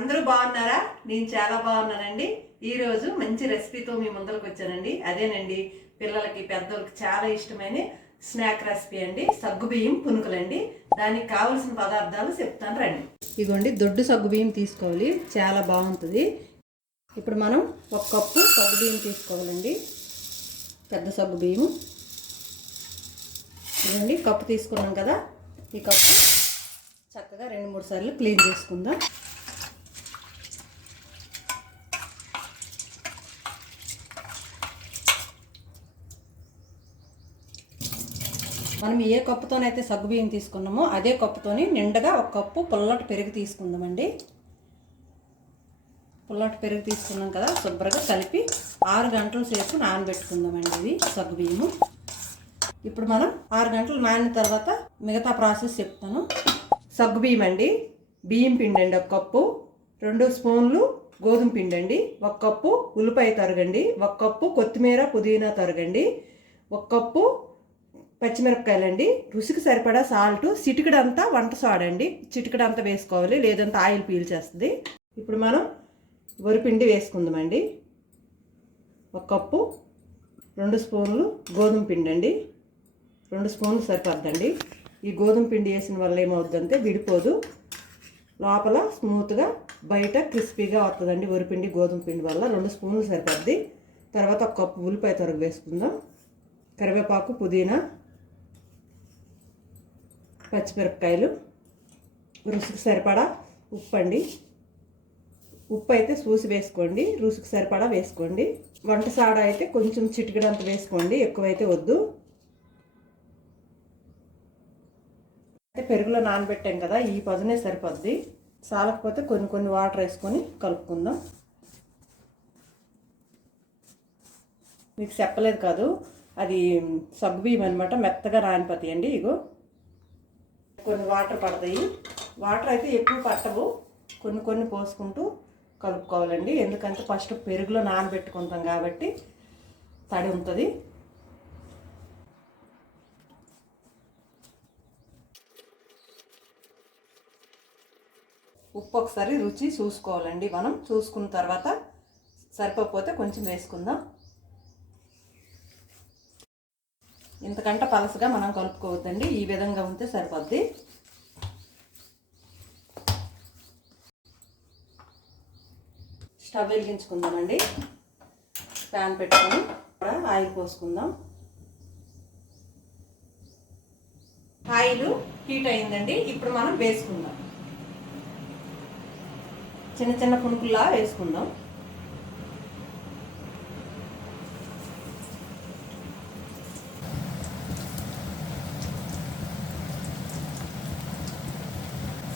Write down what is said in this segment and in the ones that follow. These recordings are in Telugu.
అందరూ బాగున్నారా? నేను చాలా బాగున్నానండి. ఈరోజు మంచి రెసిపీతో మీ ముందరకు వచ్చానండి. అదేనండి పిల్లలకి పెద్దలకి చాలా ఇష్టమైన స్నాక్ రెసిపీ అండి, సగ్గుబియ్యం పునుకులండి. దానికి కావలసిన పదార్థాలు చెప్తాను రండి. ఇదిగోండి, దొడ్డు సగ్గుబియ్యం తీసుకోవాలి, చాలా బాగుంటుంది. ఇప్పుడు మనం 1 కప్పు సగ్గుబియ్యం తీసుకోవాలండి, పెద్ద సగ్గుబియ్యం. ఇదండి కప్పు తీసుకున్నాం కదా, ఈ కప్పు చక్కగా 2-3 సార్లు క్లీన్ చేసుకుందాం. మనం ఏ కప్పుతోనైతే సగ్గుబియ్యం తీసుకున్నామో అదే కప్పుతోని నిండుగా 1 కప్పు పుల్లటి పెరుగు తీసుకుందామండి. పుల్లటి పెరుగు తీసుకున్నాం కదా, శుభ్రంగా కలిపి 6 గంటల సేపు నానబెట్టుకుందామండి. ఇది సగ్గుబియ్యము. ఇప్పుడు మనం 6 గంటలు నానిన తర్వాత మిగతా ప్రాసెస్ చెప్తాను. సగ్గుబియ్యం అండి, బియ్యం పిండి అండి 1 కప్పు, 2 స్పూన్లు గోధుమ పిండి అండి, 1 కప్పు ఉల్లిపాయ తరగండి, 1 కప్పు కొత్తిమీర పుదీనా తరగండి, 1 కప్పు పచ్చిమిరపకాయలండి, రుచికి సరిపడా సాల్ట్, చిటికెడంతా వంట సోడా అండి, చిటికెడంతా వేసుకోవాలి, లేదంటే ఆయిల్ పీల్చేస్తుంది. ఇప్పుడు మనం వరిపిండి వేసుకుందామండి. 1 కప్పు, 2 స్పూన్లు గోధుమ పిండి అండి, 2 స్పూన్లు సరిపోద్దండి. ఈ గోధుమ పిండి వేసిన వల్ల ఏమవుద్దంటే విడిపోదు, లోపల స్మూత్గా బయట క్రిస్పీగా వస్తుందండి. వరిపిండి గోధుమ పిండి వల్ల 2 స్పూన్లు సరిపోద్ది. తర్వాత 1 కప్పు ఉల్లిపాయ తరుగు వేసుకుందాం, కరివేపాకు, పుదీనా, పచ్చిమిరపకాయలు, రుచికి సరిపడా ఉప్పు అండి. ఉప్పు అయితే చూసి వేసుకోండి, రుచికి సరిపడా వేసుకోండి. వంట సోడా అయితే కొంచెం చిటికెడంత వేసుకోండి, ఎక్కువైతే వద్దు. అయితే పెరుగులో నానబెట్టాం కదా, ఈ పదునే సరిపోద్ది. చాలకపోతే కొన్ని వాటర్ వేసుకొని కలుపుకుందాం. మీకు చెప్పలేదు కాదు, అది సగ్గుబియ్యం అనమాట, మెత్తగా నానిపోతాయండి. ఇగో కొన్ని వాటర్ పడతాయి, వాటర్ అయితే ఎక్కువ పట్టవు, కొన్ని పోసుకుంటూ కలుపుకోవాలండి. ఎందుకంటే ఫస్ట్ పెరుగులో నానబెట్టుకుంటాం కాబట్టి తడి ఉంటుంది. ఉప్పు ఒకసారి రుచి చూసుకోవాలండి, మనం చూసుకున్న తర్వాత సరిపోతే కొంచెం వేసుకుందాం. ఇంతకంటే పలసగా మనం కలుపుకోవద్దండి, ఈ విధంగా ఉంటే సరిపోద్ది. స్టవ్ వెలిగించుకుందామండి, ప్యాన్ పెట్టుకొని ఆయిల్ పోసుకుందాం. ఆయిల్ హీట్ అయిందండి, ఇప్పుడు మనం వేసుకుందాం. చిన్న పునుకుల్లా వేసుకుందాం.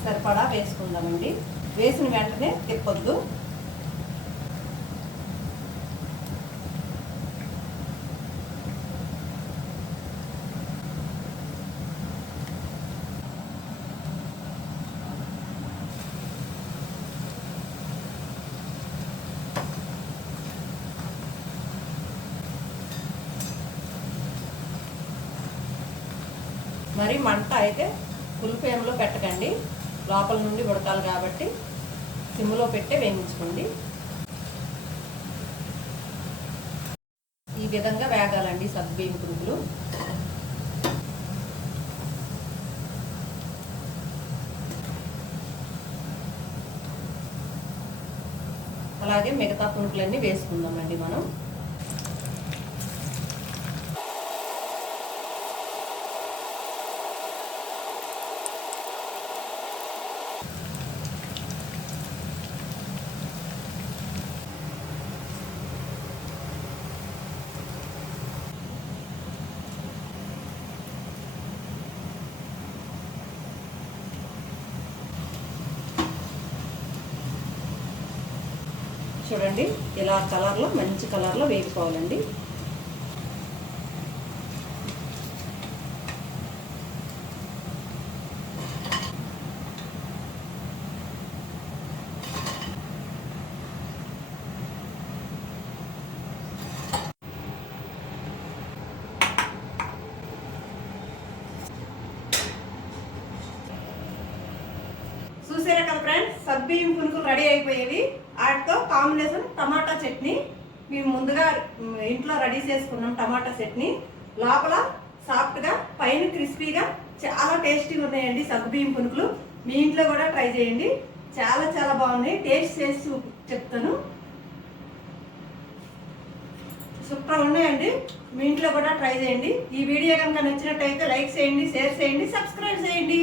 సరిపడా వేసుకుందామండి, వేసిన వెంటనే తిప్పొద్దు. మరి మంట అయితే ఫుల్ ఫ్లేమ్లో పెట్టకండి, లోపల నుండి ఉడకాలి కాబట్టి సిమ్లో పెట్టే వేయించుకోండి. ఈ విధంగా వేగాలండి సగ్గుబియ్యం పునుకులు. అలాగే మిగతా పునుకులన్నీ వేసుకుందామండి మనం. చూడండి, ఇలా కలర్లో, మంచి కలర్లో వేగిపోవాలండి. చూసారా కదా ఫ్రెండ్స్, సగ్గుబియ్యం పునుకులు రెడీ అయిపోయేవి. వాటితో కాంబినేషన్ టమాటా చట్నీ. మేము ముందుగా ఇంట్లో రెడీ చేసుకున్నాం టమాటా చట్నీ. లోపల సాఫ్ట్గా, పైన క్రిస్పీగా చాలా టేస్టీగా ఉన్నాయండి సగ్గుబియ్యం పునుకులు. మీ ఇంట్లో కూడా ట్రై చేయండి, చాలా చాలా బాగున్నాయి. టేస్ట్ చేసి చెప్తాను. సూపర్ ఉన్నాయండి, మీ ఇంట్లో కూడా ట్రై చేయండి. ఈ వీడియో కనుక నచ్చినట్టయితే లైక్ చేయండి, షేర్ చేయండి, సబ్స్క్రైబ్ చేయండి.